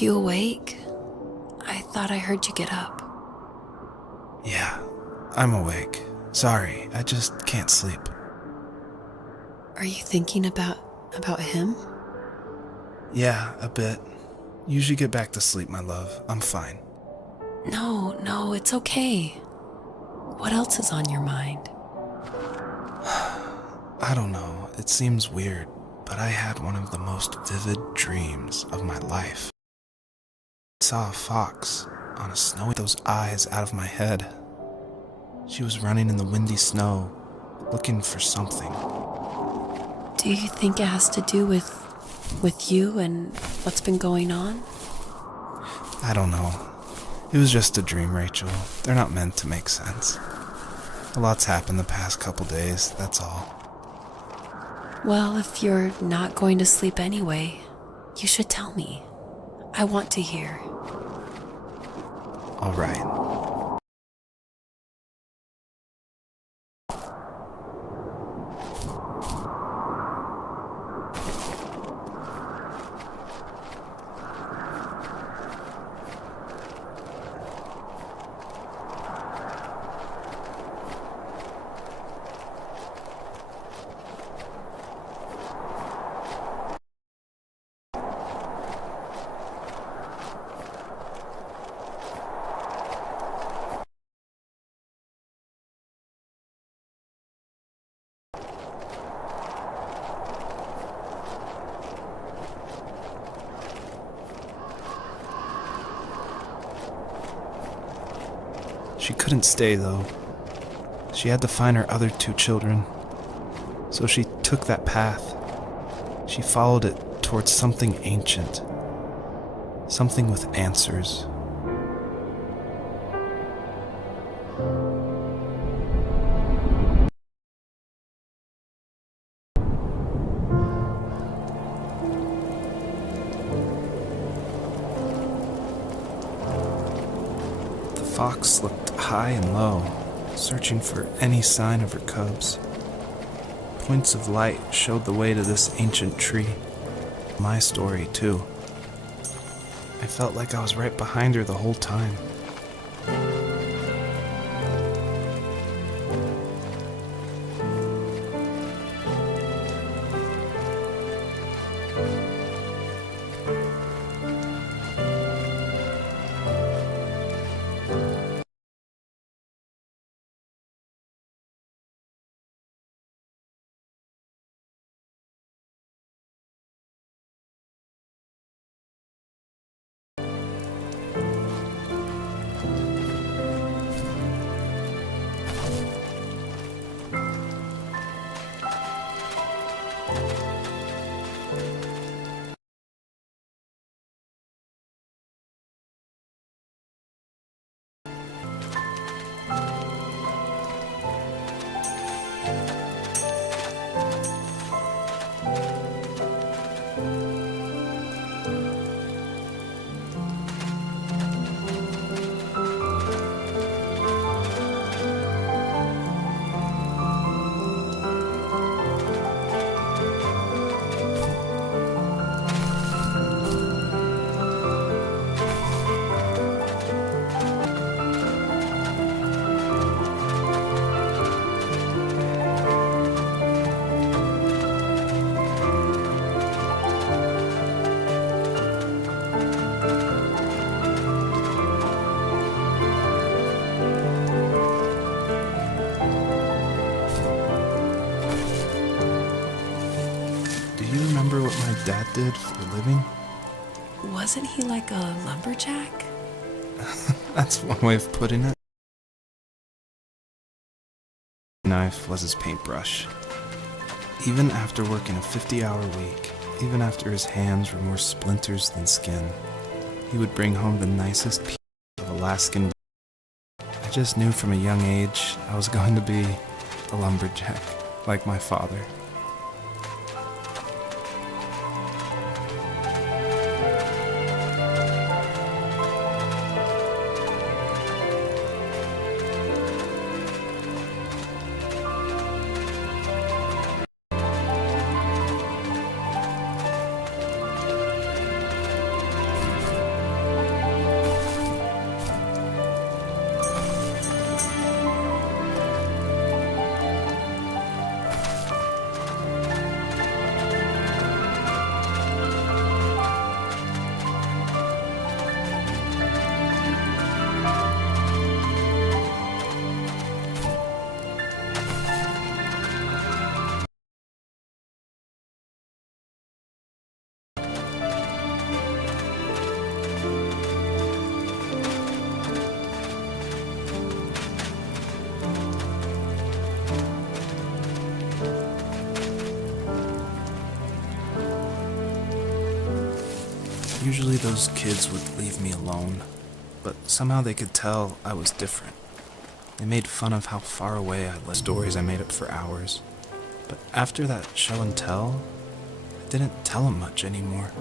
you awake? I thought I heard you get up. Yeah, I'm awake. Sorry, I just can't sleep. Are you thinking about him? Yeah, a bit. You should get back to sleep, my love. I'm fine. No, it's okay. What else is on your mind? I don't know, it seems weird, but I had one of the most vivid dreams of my life. I saw a fox on a snowy those eyes out of my head. She was running in the windy snow, looking for something. Do you think it has to do with you and what's been going on? I don't know. It was just a dream, Rachel. They're not meant to make sense. A lot's happened the past couple days, that's all. Well, if you're not going to sleep anyway, you should tell me. I want to hear. All right. She couldn't stay, though. She had to find her other 2 children. So she took that path. She followed it towards something ancient. Something with answers. The fox looked high and low, searching for any sign of her cubs. Points of light showed the way to this ancient tree. My story, too. I felt like I was right behind her the whole time. Remember what my dad did for a living? Wasn't he like a lumberjack? That's one way of putting it. Knife was his paintbrush. Even after working a 50-hour week, even after his hands were more splinters than skin, he would bring home the nicest piece of Alaskan. I just knew from a young age I was going to be a lumberjack, like my father. Usually those kids would leave me alone, but somehow they could tell I was different. They made fun of how far away I lived, stories I made up for hours. But after that show and tell, I didn't tell him much anymore.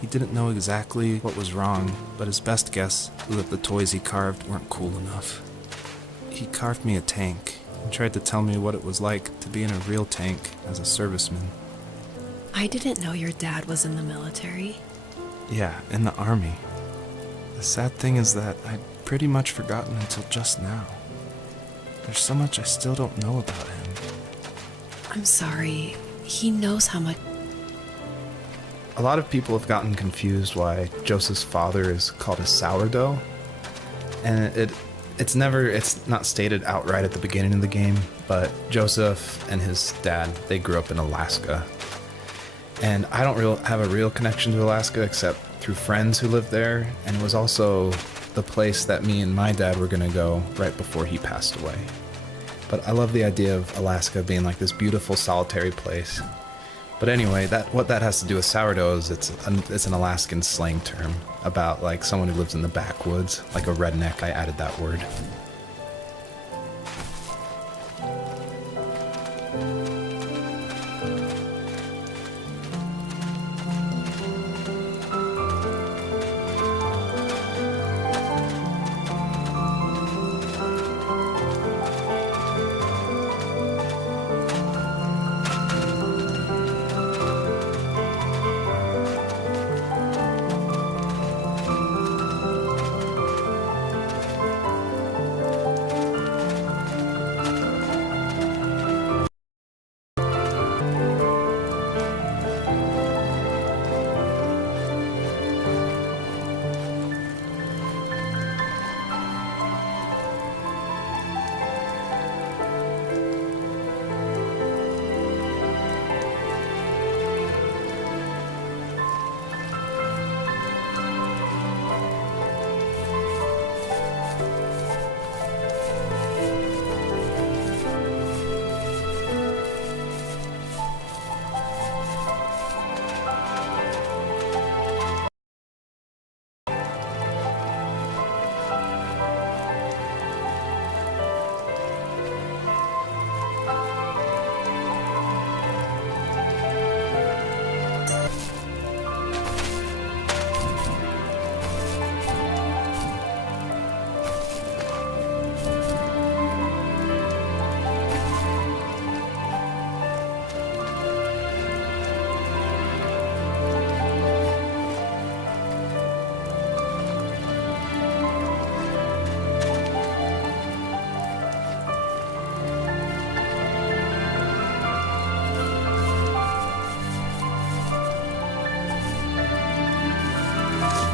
He didn't know exactly what was wrong, but his best guess was that the toys he carved weren't cool enough. He carved me a tank and tried to tell me what it was like to be in a real tank as a serviceman. I didn't know your dad was in the military. Yeah, in the army. The sad thing is that I'd pretty much forgotten until just now. There's so much I still don't know about him. I'm sorry. He knows how much. A lot of people have gotten confused why Joseph's father is called a sourdough. And it's not stated outright at the beginning of the game, but Joseph and his dad, they grew up in Alaska. And I don't have a real connection to Alaska except through friends who lived there, and it was also the place that me and my dad were going to go right before he passed away. But I love the idea of Alaska being like this beautiful solitary place. But anyway, what that has to do with sourdough is it's an Alaskan slang term about like someone who lives in the backwoods, like a redneck. I added that word.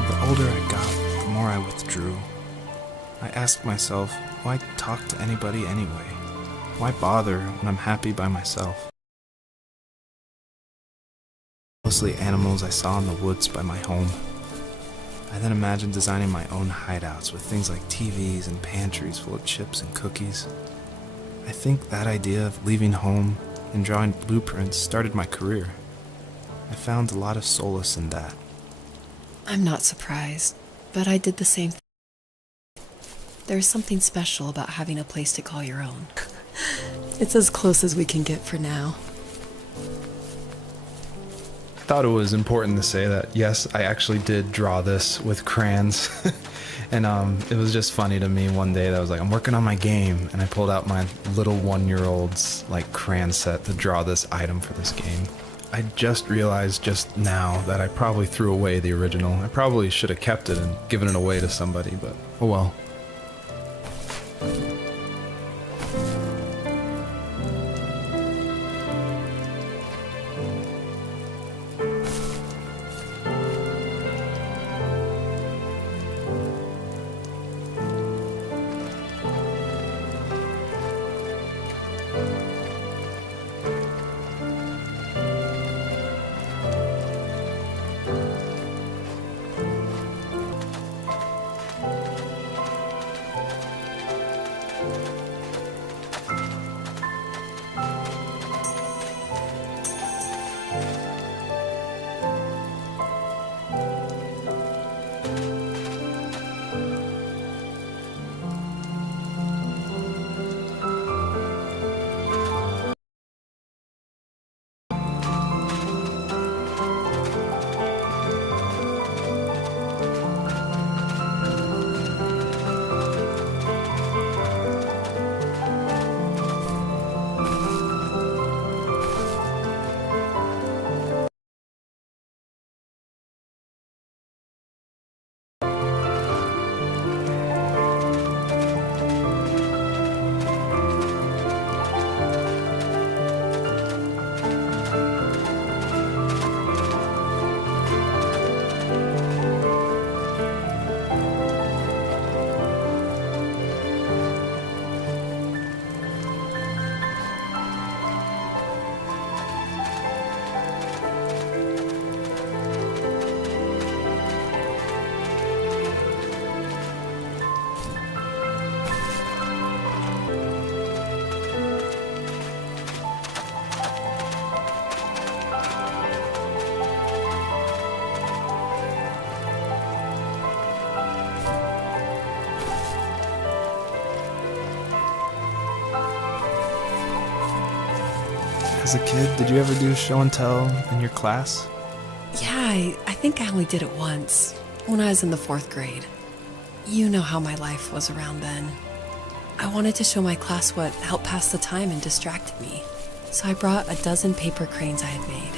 The older I got, the more I withdrew. I asked myself, why talk to anybody anyway? Why bother when I'm happy by myself? Mostly animals I saw in the woods by my home. I then imagined designing my own hideouts with things like TVs and pantries full of chips and cookies. I think that idea of leaving home and drawing blueprints started my career. I found a lot of solace in that. I'm not surprised, but I did the same thing. There's something special about having a place to call your own. It's as close as we can get for now. I thought it was important to say that, yes, I actually did draw this with crayons. And it was just funny to me one day that I was like, I'm working on my game, and I pulled out my little 1-year-old's like crayon set to draw this item for this game. I just realized just now that I probably threw away the original. I probably should have kept it and given it away to somebody, but oh well. As a kid, did you ever do show and tell in your class? Yeah, I think I only did it once, when I was in the 4th grade. You know how my life was around then. I wanted to show my class what helped pass the time and distracted me, so I brought a dozen paper cranes I had made.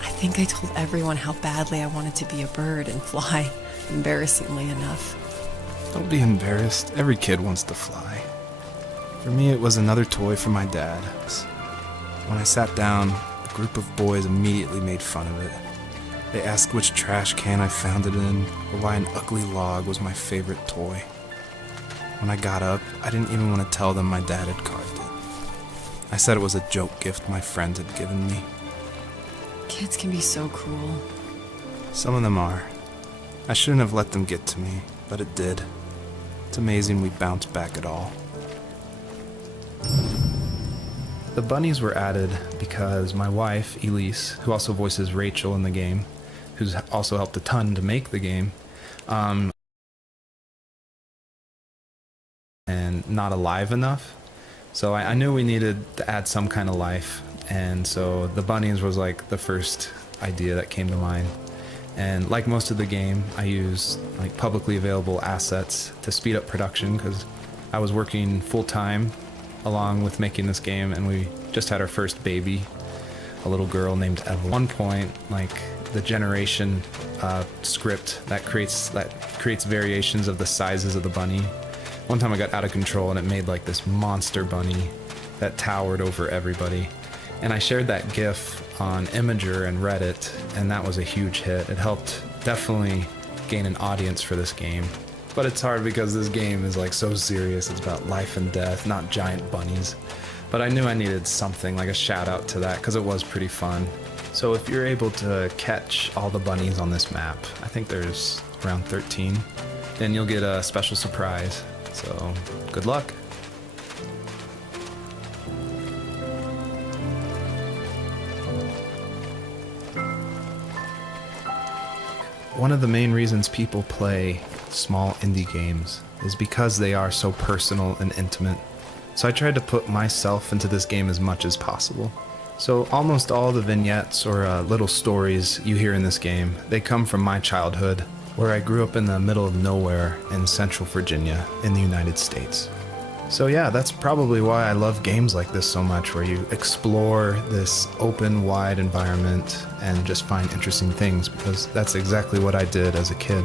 I think I told everyone how badly I wanted to be a bird and fly, embarrassingly enough. Don't be embarrassed. Every kid wants to fly. For me, it was another toy from my dad. When I sat down, a group of boys immediately made fun of it. They asked which trash can I found it in, or why an ugly log was my favorite toy. When I got up, I didn't even want to tell them my dad had carved it. I said it was a joke gift my friend had given me. Kids can be so cruel. Some of them are. I shouldn't have let them get to me, but it did. It's amazing we bounced back at all. The bunnies were added because my wife, Elise, who also voices Rachel in the game, who's also helped a ton to make the game, and not alive enough. So I knew we needed to add some kind of life, and so the bunnies was like the first idea that came to mind. And like most of the game, I used like publicly available assets to speed up production because I was working full-time along with making this game, and we just had our first baby, a little girl named Evelyn. At one point, like the generation script that creates variations of the sizes of the bunny. One time I got out of control and it made like this monster bunny that towered over everybody. And I shared that GIF on Imager and Reddit, and that was a huge hit. It helped definitely gain an audience for this game. But it's hard because this game is like so serious. It's about life and death, not giant bunnies. But I knew I needed something, like a shout out to that, because it was pretty fun. So if you're able to catch all the bunnies on this map, I think there's around 13, then you'll get a special surprise. So good luck. One of the main reasons people play small indie games is because they are so personal and intimate. So I tried to put myself into this game as much as possible. So almost all the vignettes or little stories you hear in this game, they come from my childhood, where I grew up in the middle of nowhere in Central Virginia in the United States. So yeah, that's probably why I love games like this so much, where you explore this open, wide environment and just find interesting things, because that's exactly what I did as a kid.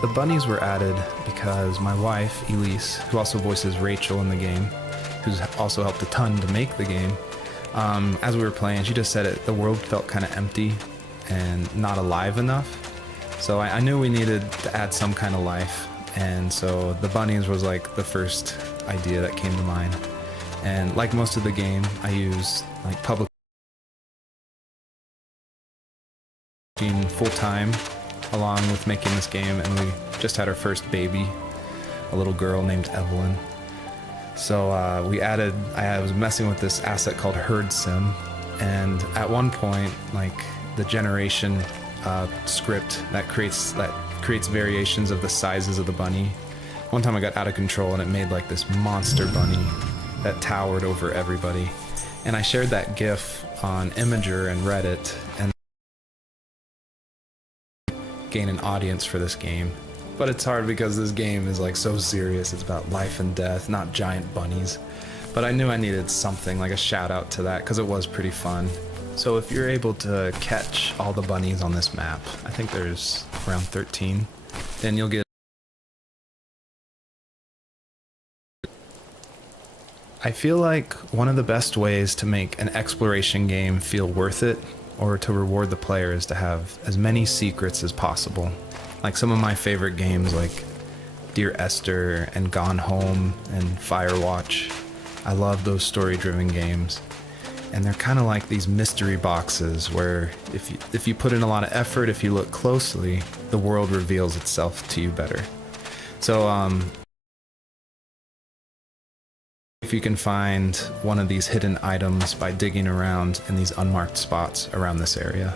The bunnies were added because my wife, Elise, who also voices Rachel in the game, who's also helped a ton to make the game, as we were playing, she just said the world felt kind of empty and not alive enough. So I knew we needed to add some kind of life, and so the bunnies was like the first idea that came to mind. And like most of the game, I used like public full-time along with making this game, and we just had our first baby, a little girl named Evelyn. So I was messing with this asset called Herd Sim, and at one point, like the generation script that creates variations of the sizes of the bunny. One time I got out of control and it made like this monster bunny that towered over everybody. And I shared that GIF on Imager and Reddit, and gain an audience for this game. But it's hard because this game is like so serious. It's about life and death, not giant bunnies. But I knew I needed something, like a shout out to that, because it was pretty fun. So if you're able to catch all the bunnies on this map, I think there's around 13, then you'll get... I feel like one of the best ways to make an exploration game feel worth it, or to reward the player, is to have as many secrets as possible. Like some of my favorite games like Dear Esther and Gone Home and Firewatch. I love those story-driven games. And they're kind of like these mystery boxes where if you put in a lot of effort, if you look closely, the world reveals itself to you better. So if you can find one of these hidden items by digging around in these unmarked spots around this area.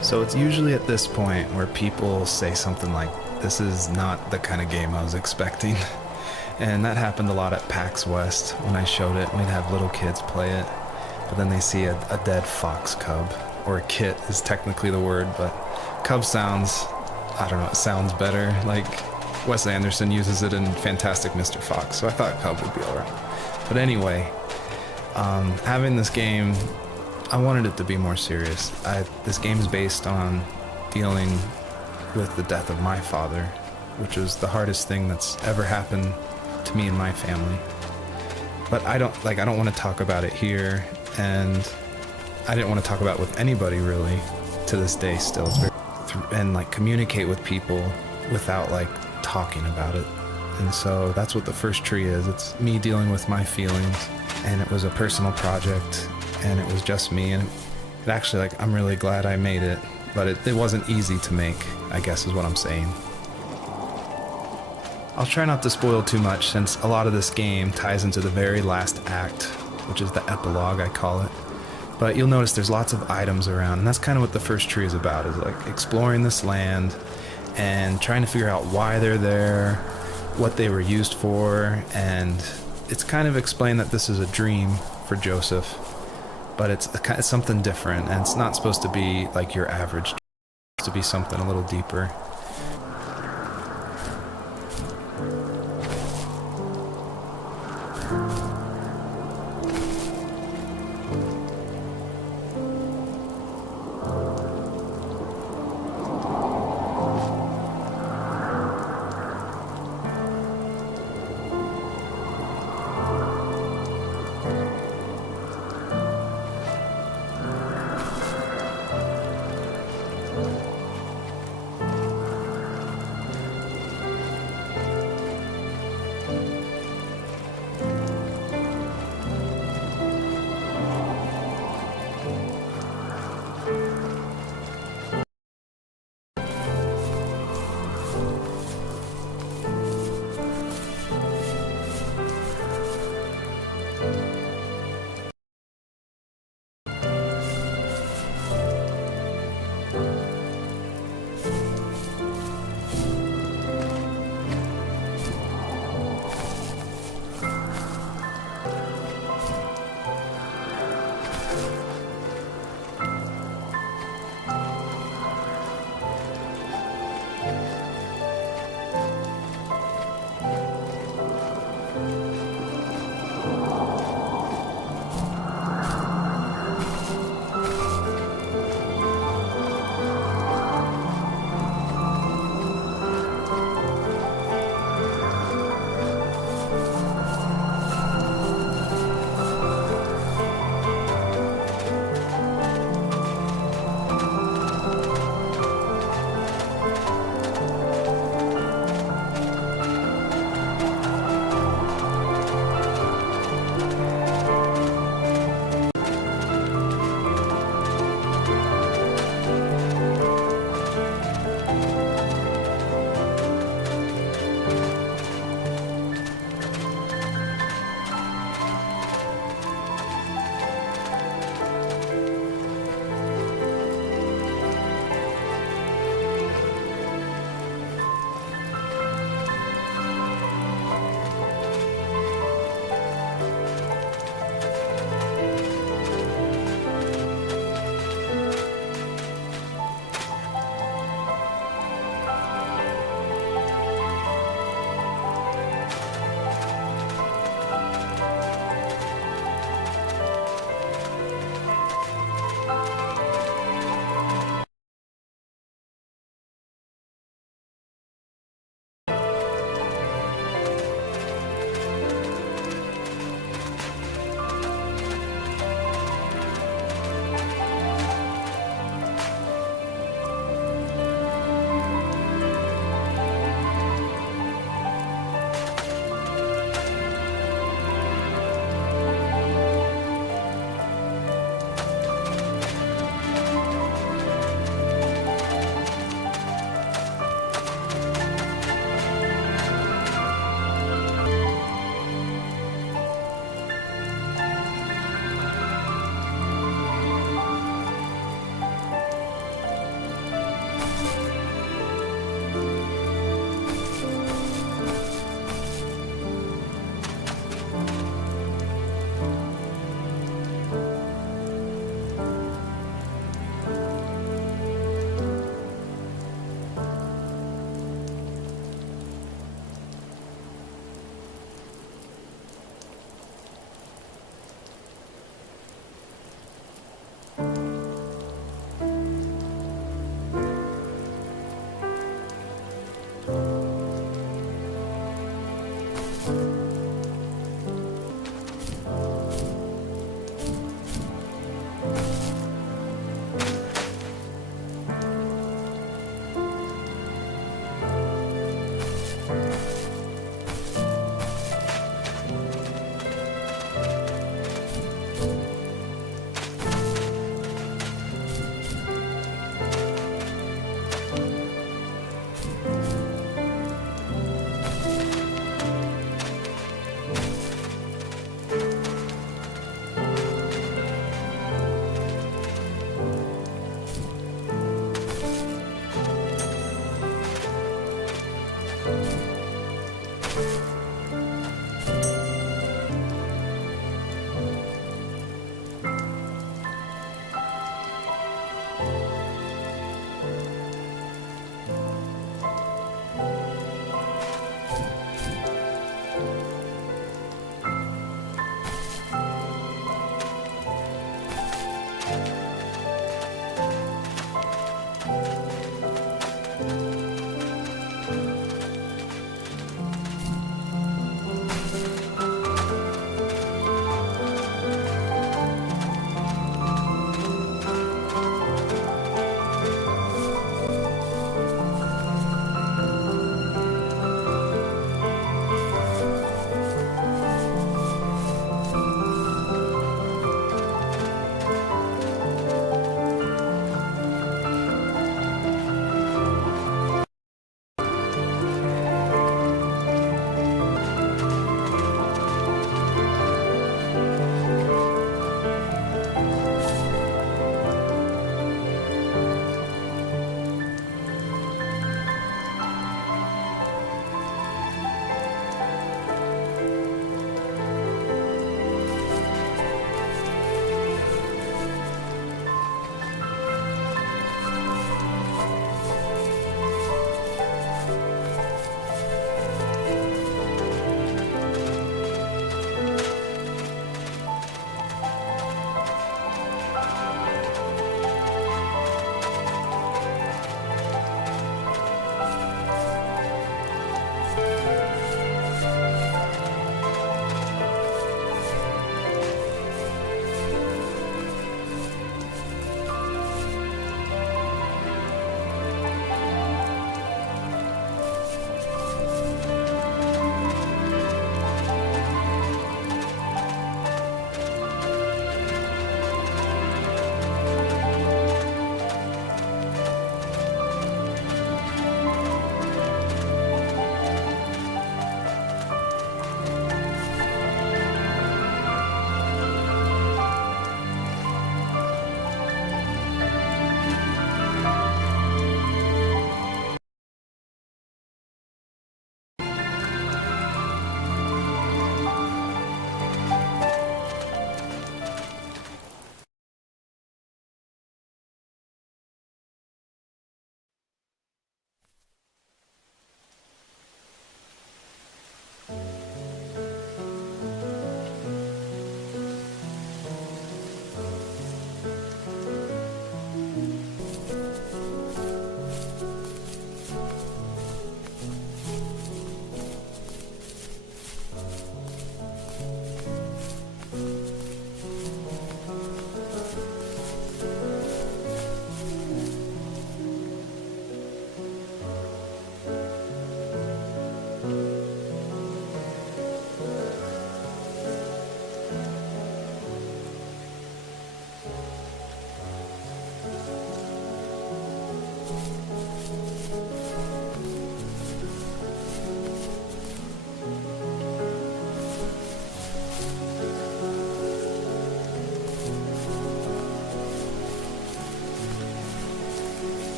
So it's usually at this point where people say something like, "This is not the kind of game I was expecting." And that happened a lot at PAX West when I showed it. We'd have little kids play it, but then they see a dead fox cub, or a kit is technically the word, but cub sounds, I don't know, it sounds better. Like Wes Anderson uses it in Fantastic Mr. Fox, so I thought cub would be alright. But anyway, having this game, I wanted it to be more serious. This game is based on dealing with the death of my father, which was the hardest thing that's ever happened to me and my family. But I don't want to talk about it here, and I didn't want to talk about it with anybody really to this day still. It's very, and like communicate with people without like talking about it. And so that's what The First Tree is. It's me dealing with my feelings, and it was a personal project, and it was just me, and it actually, like, I'm really glad I made it, but it wasn't easy to make, I guess is what I'm saying. I'll try not to spoil too much, since a lot of this game ties into the very last act, which is the epilogue, I call it. But you'll notice there's lots of items around, and that's kind of what The First Tree is about, is like exploring this land and trying to figure out why they're there, what they were used for, and it's kind of explained that this is a dream for Joseph. But it's something different, and it's not supposed to be like your average. It's supposed to be something a little deeper.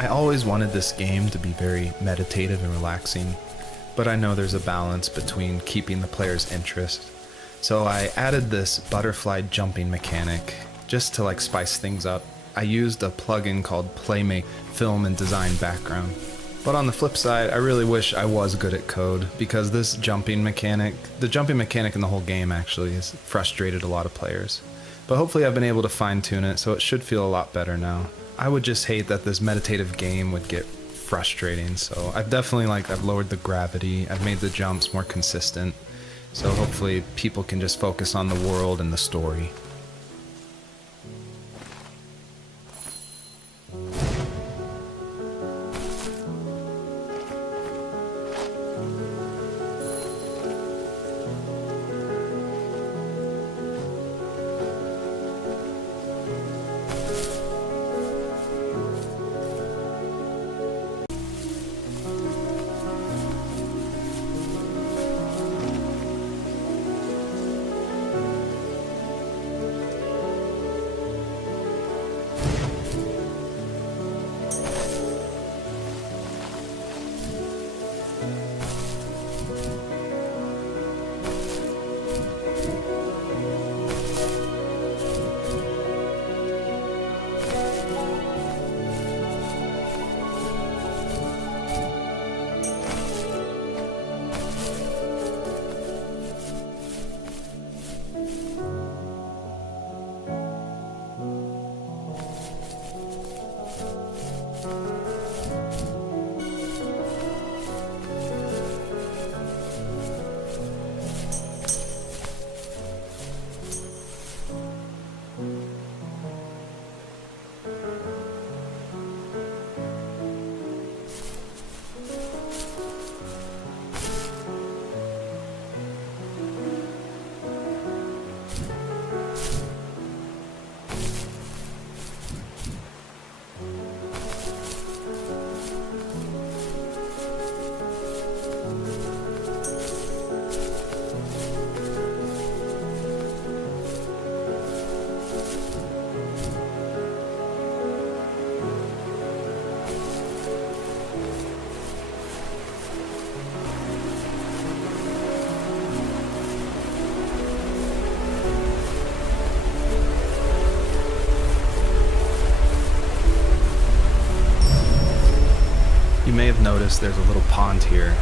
I always wanted this game to be very meditative and relaxing, but I know there's a balance between keeping the player's interest. So I added this butterfly jumping mechanic just to like spice things up. I used a plugin called Playmake Film and Design Background. But on the flip side, I really wish I was good at code, because this jumping mechanic, the jumping mechanic in the whole game actually has frustrated a lot of players. But hopefully I've been able to fine tune it, so it should feel a lot better now. I would just hate that this meditative game would get frustrating, so I've lowered the gravity, I've made the jumps more consistent, so hopefully people can just focus on the world and the story. You may have noticed there's a little pond here,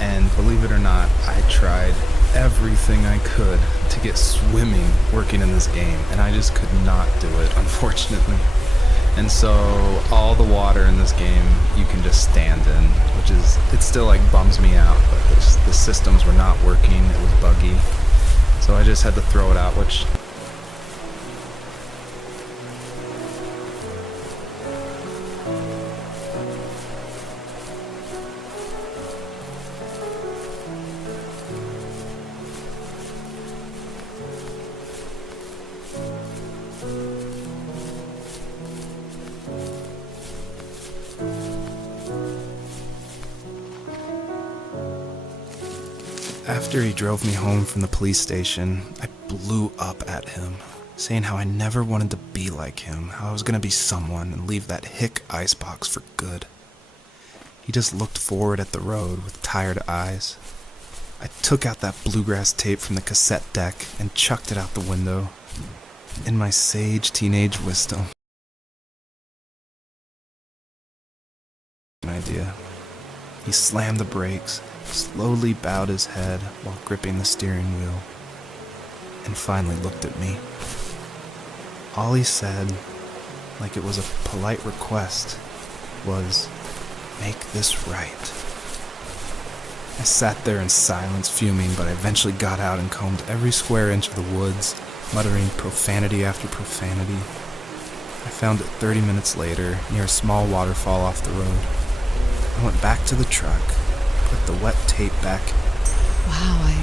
and believe it or not, I tried everything I could to get swimming working in this game, and I just could not do it, unfortunately. And so all the water in this game you can just stand in, which is, it still like bums me out, but the systems were not working, it was buggy, so I just had to throw it out, which after he drove me home from the police station, I blew up at him, saying how I never wanted to be like him, how I was gonna be someone and leave that hick icebox for good. He just looked forward at the road with tired eyes. I took out that bluegrass tape from the cassette deck and chucked it out the window. In my sage teenage wisdom. An idea. He slammed the brakes, slowly bowed his head while gripping the steering wheel, and finally looked at me. All he said, like it was a polite request, was, "Make this right." I sat there in silence, fuming, but I eventually got out and combed every square inch of the woods, muttering profanity after profanity. I found it 30 minutes later, near a small waterfall off the road. I went back to the truck, put the wet tape back. Wow, I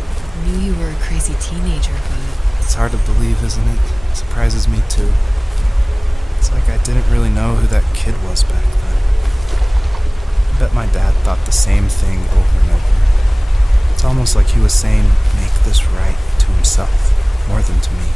knew you were a crazy teenager, but... It's hard to believe, isn't it? It surprises me too. It's like I didn't really know who that kid was back then. I bet my dad thought the same thing over and over. It's almost like he was saying, "Make this right," to himself, more than to me.